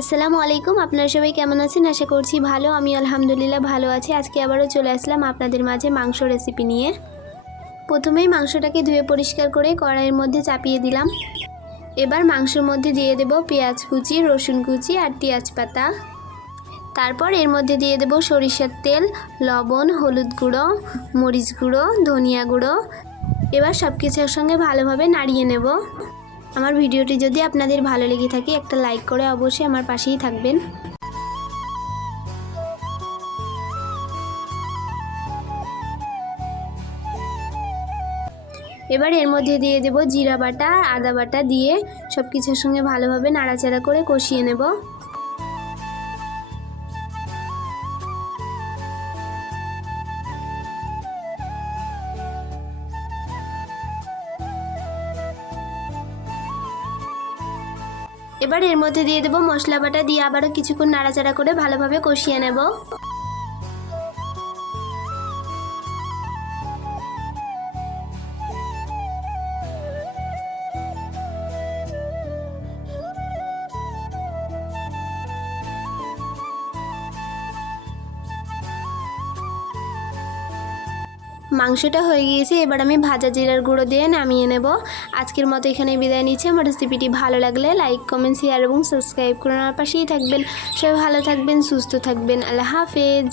আসসালামু আলাইকুম, আপনারা সবাই কেমন আছেন? আশা করছি ভালো। আমি আলহামদুলিল্লাহ ভালো আছি। আজকে আবারও চলে আসলাম আপনাদের মাঝে মাংস রেসিপি নিয়ে। প্রথমেই মাংসটাকে ধুয়ে পরিষ্কার করে কড়াইয়ের মধ্যে চাপিয়ে দিলাম। এবার মাংসের মধ্যে দিয়ে দেব পেঁয়াজ কুচি, রসুন কুচি আর পেঁয়াজ পাতা। তারপর এর মধ্যে দিয়ে দেব সরিষার তেল, লবণ, হলুদ গুঁড়ো, মরিচ গুঁড়ো, ধনিয়া গুঁড়ো। এবার সব কিছুর সঙ্গে ভালোভাবে নাড়িয়ে নেব। আমার ভিডিওটি যদি আপনাদের ভালো লেগে থাকে, একটা লাইক করে অবশ্যই আমার পাশেই থাকবেন। এবার এর মধ্যে দিয়ে দেব জিরা বাটা, আদা বাটা দিয়ে সব কিছুর সঙ্গে ভালোভাবে নাড়াচাড়া করে কষিয়ে নেব। এবার এর মধ্যে দিয়ে দেবো মশলা বাটা, দিয়ে আবারও কিছুক্ষণ নাড়াচাড়া করে ভালোভাবে কষিয়ে নেব। মাংসটা হয়ে গিয়েছে, এবার আমি ভাজা জিরার গুঁড়ো দিয়ে নামিয়ে নেব। আজকের মতো এখানে বিদায় নিচ্ছি। আমার রেসিপিটি ভালো লাগলে লাইক কমেন্ট শেয়ার এবং সাবস্ক্রাইব করে আমার পাশেই থাকবেন। সবাই ভালো থাকবেন, সুস্থ থাকবেন। আল্লাহ হাফেজ।